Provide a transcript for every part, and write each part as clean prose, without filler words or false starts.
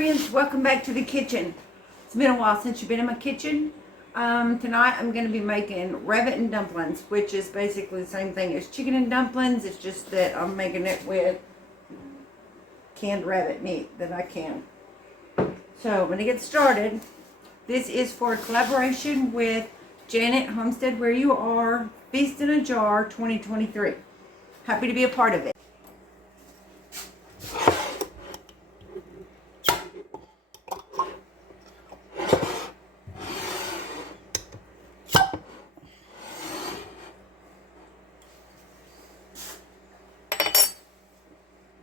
friends, welcome back to the kitchen. It's been a while since you've been in my kitchen. Tonight I'm going to be making rabbit and dumplings, which is basically the same thing as chicken and dumplings. It's just that I'm making it with canned rabbit meat that I can. So I'm going to get started. This is for a collaboration with Janet Homestead Where You Are, Feast in a Jar 2023. Happy to be a part of it.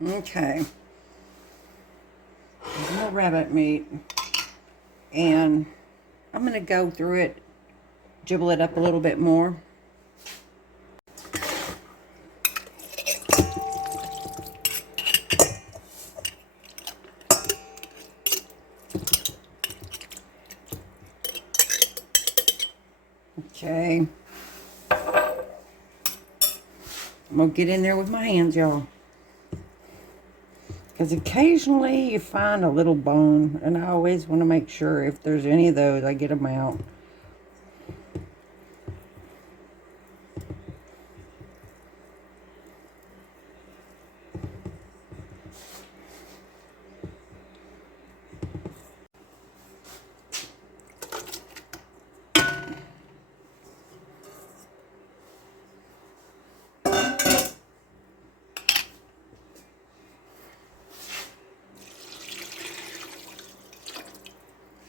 Okay, there's more rabbit meat, and I'm going to go through it, jibble it up a little bit more. Okay, I'm going to get in there with my hands, y'all. Because occasionally you find a little bone, and I always want to make sure if there's any of those, I get them out.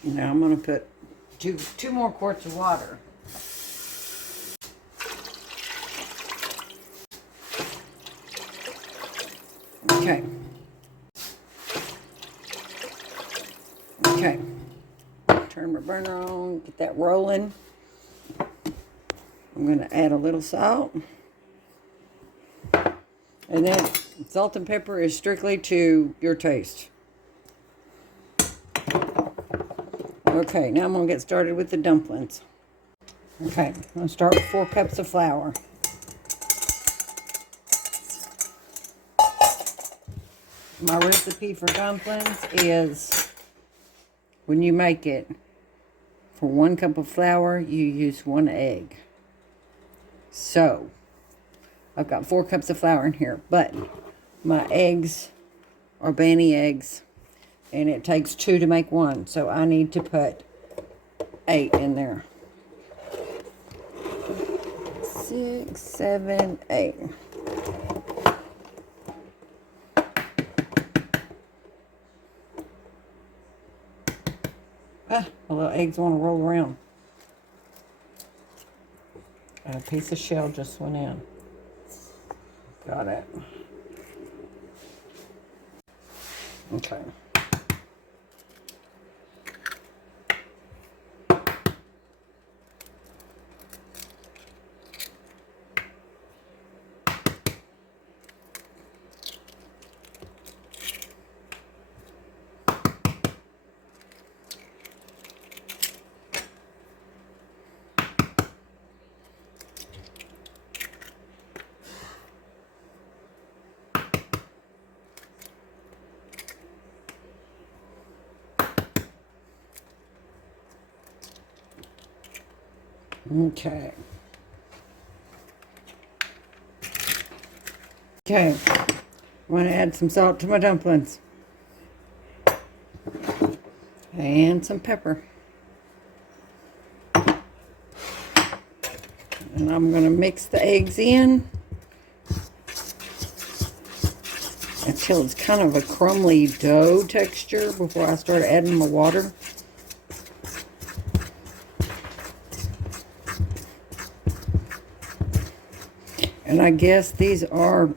Now I'm going to put two more quarts of water. Okay. Okay. Turn my burner on, get that rolling. I'm going to add a little salt. And then salt and pepper is strictly to your taste. Okay, now I'm going to get started with the dumplings. Okay, I'm going to start with 4 cups of flour. My recipe for dumplings is, when you make it, for 1 cup of flour, you use 1 egg. So, I've got 4 cups of flour in here, but my eggs are Banny eggs. And it takes 2 to make 1, so I need to put 8 in there. 6, 7, 8. Ah, my little eggs want to roll around. And a piece of shell just went in. Got it. Okay. Okay. Okay. I'm going to add some salt to my dumplings. And some pepper. And I'm going to mix the eggs in until it's kind of a crumbly dough texture before I start adding my water. And I guess these are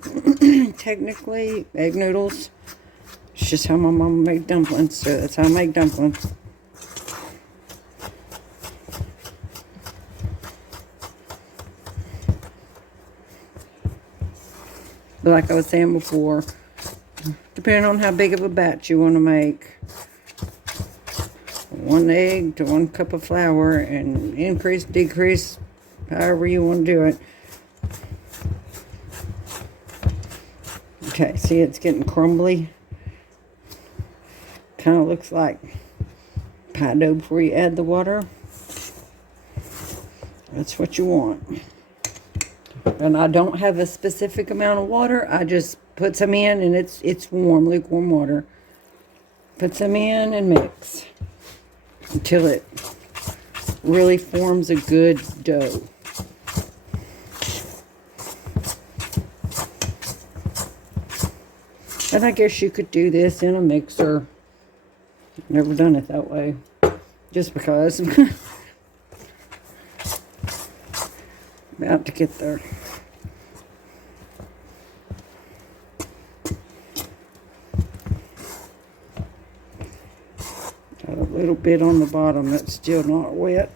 technically egg noodles. It's just how my mama made dumplings, so that's how I make dumplings. But like I was saying before, depending on how big of a batch you want to make, 1 egg to 1 cup of flour, and increase, decrease, however you want to do it. Okay, see it's getting crumbly. kind of looks like pie dough before you add the water. That's what you want. And I don't have a specific amount of water. I just put some in, and it's warm, lukewarm water. Put some in and mix until it really forms a good dough. And I guess you could do this in a mixer. Never done it that way, just because. About to get there. Got a little bit on the bottom that's still not wet,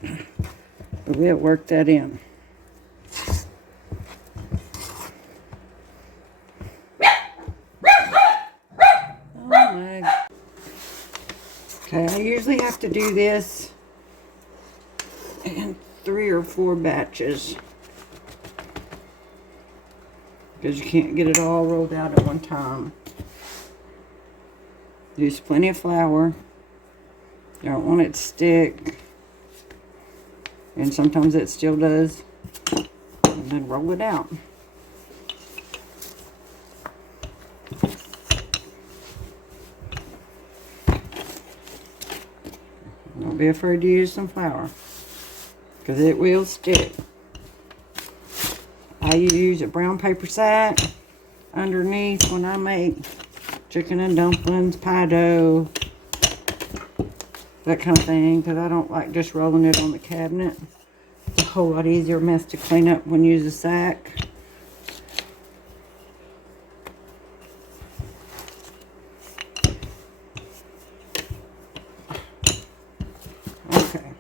but we'll work that in. Oh my. Okay, I usually have to do this in 3 or 4 batches, because you can't get it all rolled out at one time. Use plenty of flour. You don't want it to stick. And sometimes it still does. And then roll it out. Don't be afraid to use some flour, because it will stick. I use a brown paper sack underneath when I make chicken and dumplings, pie dough, that kind of thing, because I don't like just rolling it on the cabinet. It's a whole lot easier mess to clean up when you use a sack. Okay.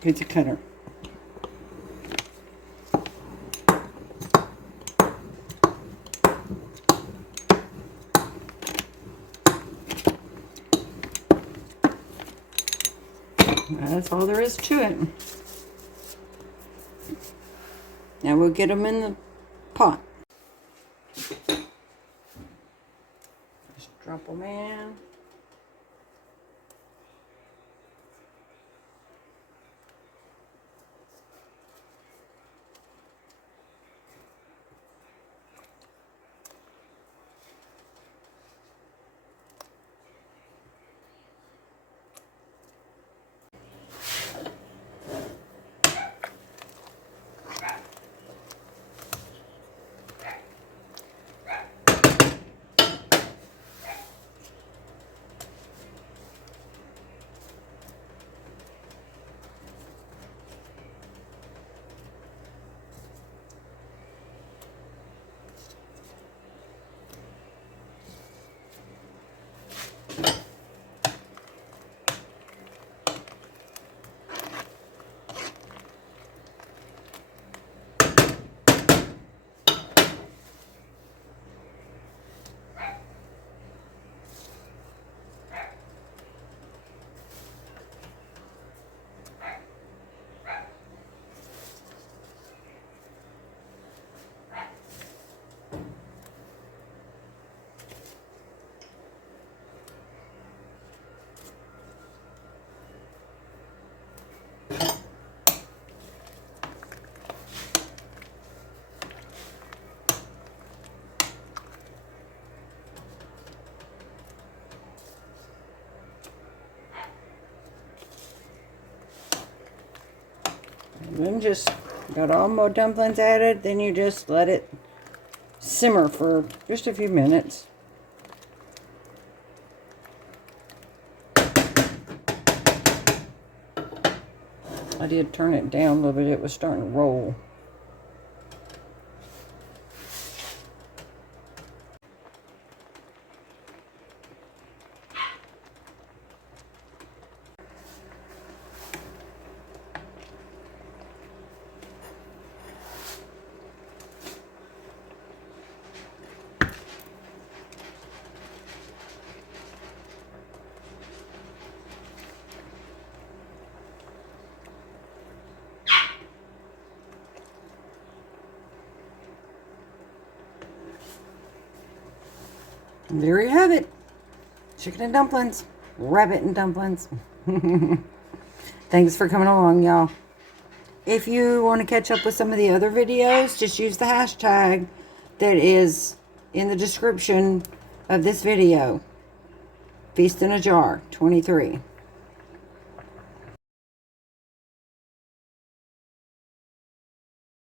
Pizza cutter. That's all there is to it. Now we'll get them in the pot. Just drop them in. And then just got all my dumplings added, then you just let it simmer for just a few minutes. I did turn it down a little bit, it was starting to roll. And there you have it. Chicken and dumplings. Rabbit and dumplings. Thanks for coming along, y'all. If you want to catch up with some of the other videos, just use the hashtag that is in the description of this video. Feast in a Jar 23.